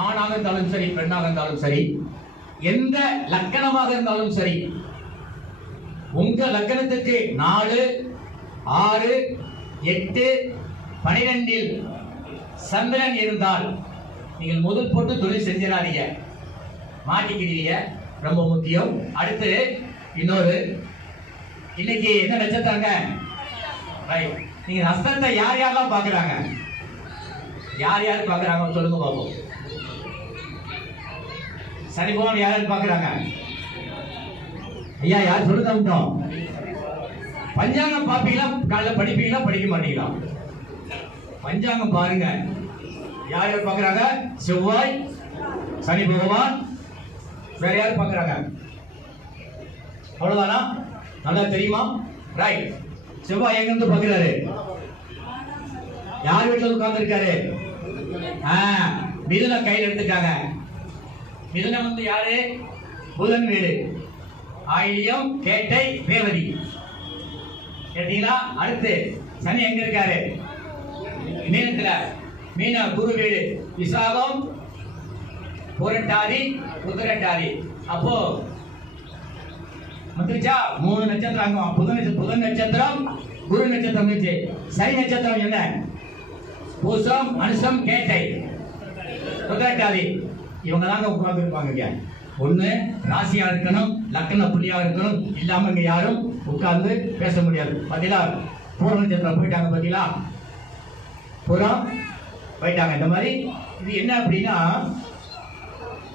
ஆணாக இருந்தாலும் சரி, பெண்ணாக இருந்தாலும் சரி, எந்த லக்கணமாக இருந்தாலும் சரி, உங்க லக்கணத்துக்கு 4, 6, 8, 12 சந்திரன் இருந்தால் நீங்கள் முதல் போட்டு தொழில் செஞ்சிடாதீங்க, மாட்டிக்கிறீங்க. ரொம்ப முக்கியம். அடுத்து இன்னொரு, இன்னைக்கு என்ன நட்சத்திரங்க? நீங்க நட்சத்திரத்தை யார் யாரெல்லாம் பாக்குறாங்க? யார் யார் பாக்குறாங்க சொல்லுங்க பாப்போம். சனி பகவான் யாரும் பாக்குறாங்க? ஐயா யார் சொல்லுங்க. பஞ்சாங்கம் பாப்பீங்களா? காலைல படிப்பீங்களா? படிக்க மாட்டீங்களா? பஞ்சாங்கம் பாருங்க. யார் யார் பாக்குறாங்க? செவ்வாய், சனி பகவான், வேற யார் பாக்குறாங்க? அவ்வளவுதானா? நல்லா தெரியுமா? ரைட். செவ்வாய் எங்க இருந்து பாக்குறாரு? யார் வீட்டுல உட்கார்ந்து இருக்காரு? மிதுன கையில் எடுத்துட்டாங்க. மிதுனம் வந்து யாரு? புதன் வீடு. ஆயிலியம், கேட்டை, ரேவதி. கேட்டீங்களா? அடுத்து சனி எங்க இருக்காரு? மீனத்துல. மீன குரு வீடு. விசாகம், புரட்டாதி, உத்திரட்டாதி. அப்போ வந்துருச்சா? 3 நட்சத்திரம். புதன் நட்சத்திரம், குரு நட்சத்திரம் இருந்துச்சு. சனி நட்சத்திரம் என்ன? பூசம், அனுசம், கேட்டை, உத்திரட்டாதி. இவங்க தாங்க உட்கார்ந்து இருப்பாங்க. ஒண்ணு ராசியா இருக்கணும், லக்கண புள்ளியா இருக்கணும், இல்லாம இங்க யாரும் உட்கார்ந்து பேச முடியாது. பாத்தீங்களா? பூர்வ நட்சத்திரம் போயிட்டாங்க. பாத்தீங்களா? புறம் போயிட்டாங்க. இந்த மாதிரி இது என்ன அப்படின்னா,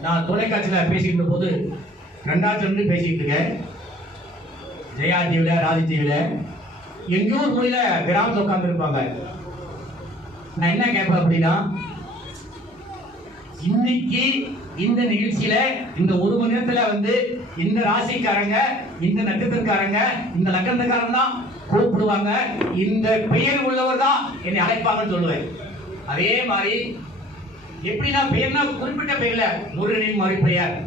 நான் தொலைக்காட்சியில பேசிட்டு போது 2002 பேசிட்டு இருக்கேன். ஜெயா டிவில, ராஜி டிவில, எங்கேயோ ஒரு மொழியில கிராமத்தில் உட்கார்ந்து இருப்பாங்க. நான் என்ன கேட்பேன் அப்படின்னா, இன்னைக்கு இந்த நிகழ்ச்சியில இந்த 1 மணி நேரத்துல வந்து இந்த ராசிக்காரங்க, இந்த நட்சத்திரக்காரங்க, இந்த லக்கணக்காரங்க தான் கூப்பிடுவாங்க, இந்த பெயர் உள்ளவர் தான் என்னை அழைப்பாங்கன்னு சொல்லுவேன். அதே மாதிரி எப்படின்னா, பெயர்னா குறிப்பிட்ட பெயர்ல முருகனின் மறுபெயர்,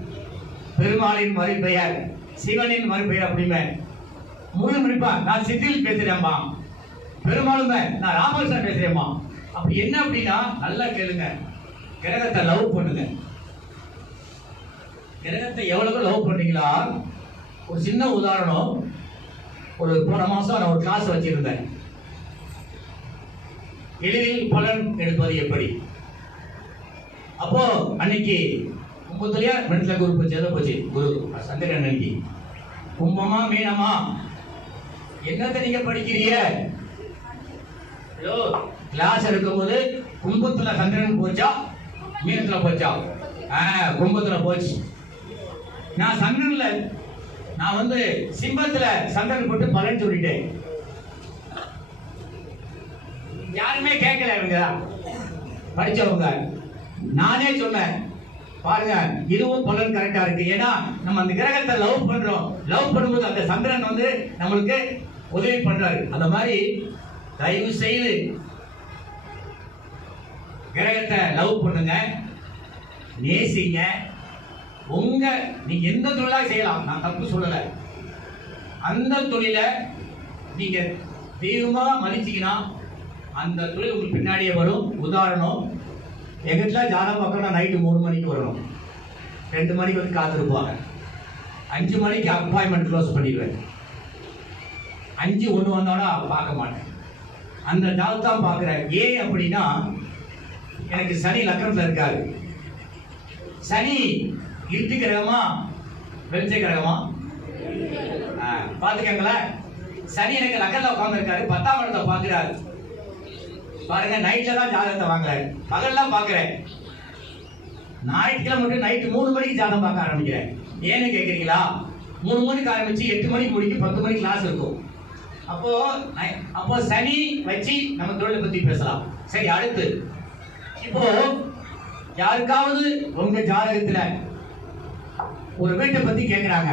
பெருமாளின் மறுபெயர், சிவனின் மறுபெயர் அப்படிமே. முருகன் இருப்பா, நான் சித்தியில் பேசுறேன்மா. பெருமாளுமே, நான் ராமகிருஷ்ணன் பேசுறேன்மா. அப்படி என்ன அப்படின்னா, நல்லா கேளுங்க. கிரகத்தை லவ் பண்ணுங்க. கிரகத்தை எவ்வளவு லவ் பண்ணீங்களா? ஒரு சின்ன உதாரணம். ஒரு போன மாசம் நான் ஒரு கிளாஸ் வச்சிருந்தேன். எளிதில் பலன் எடுப்பது எப்படி. அப்போ அன்னைக்கு கும்பத்திலேயே மென்ல குரு போச்சு. எதை போச்சு? குரு சந்திரன். அன்னைக்கு கும்பமா மீனமா? என்னத்தை நீங்க படிக்கிறீங்க? கிளாஸ் எடுக்கும்போது கும்பத்துல சந்திரன் போச்சா, மீனத்துல போச்சா? கும்பத்துல போச்சு. நான் சந்திரன்ல, நான் வந்து சிம்பத்துல சந்திரன் போட்டு பலன் சொல்லிட்டேன். யாருமே கேட்கல. இவங்க படிச்சவங்க. நானே சொன்னேன், பாருங்க இதுவும் பலன் கரெக்டா இருக்கு. ஏன்னா நம்ம அந்த கிரகத்தை லவ் பண்றோம். லவ் பண்ணும்போது அந்த சந்திரன் வந்து நம்மளுக்கு உதவி பண்றாரு. அந்த மாதிரி தயவு செய்து கிரகத்தை லவ் பண்ணுங்க, நேசிங்க. உங்க நீங்க எந்த தொழிலா செய்யலாம், நான் தப்பு சொல்லல. அந்த தொழில நீங்க தெய்வமா மதிச்சீங்கன்னா அந்த தொழில் உங்களுக்கு பின்னாடியே வரும். உதாரணம், எங்கிட்ட ஜாதகம் பார்க்கணும், நைட்டு 3 மணிக்கு வரணும், 2 மணிக்கு வந்து காத்திருப்பாங்க, 5 மணிக்கு அப்பாயின்மெண்ட் க்ளோஸ் பண்ணிடுவேன். 5:01 வந்தோன்னா பார்க்க மாட்டேன். அந்த ஜாதகம் தான் பார்க்கிறேன். ஏன் அப்படின்னா, எனக்கு சனி லக்கணத்துல இருக்காரு. சனி இருட்டு கிரகமா, வெளிச்ச கிரகமா? பாத்துக்கங்களேன். சனி எனக்கு லக்கணத்துல உட்கார்ந்து இருக்காரு, 10ஆம் இடத்தை பாக்குறாரு. பாருங்க, நைட்ல தான் ஜாதகத்தை வாங்குறாரு, பகல்லாம் பாக்குறேன். ஞாயிற்றுக்கிழமை மட்டும் நைட்டு 3 மணிக்கு ஜாதகம் பார்க்க ஆரம்பிக்கிறேன். ஏன்னு கேக்குறீங்களா? 3 மணிக்கு ஆரம்பிச்சு 8 மணிக்கு முடிக்கும், 10 மணிக்கு கிளாஸ் இருக்கும். அப்போ சனி வச்சு நம்ம தொழிலை பத்தி பேசலாம். சரி, அடுத்து இப்போ யாருக்காவது உங்க ஜாதகத்துல ஒரு வீட்டை பத்தி கேட்கிறாங்க.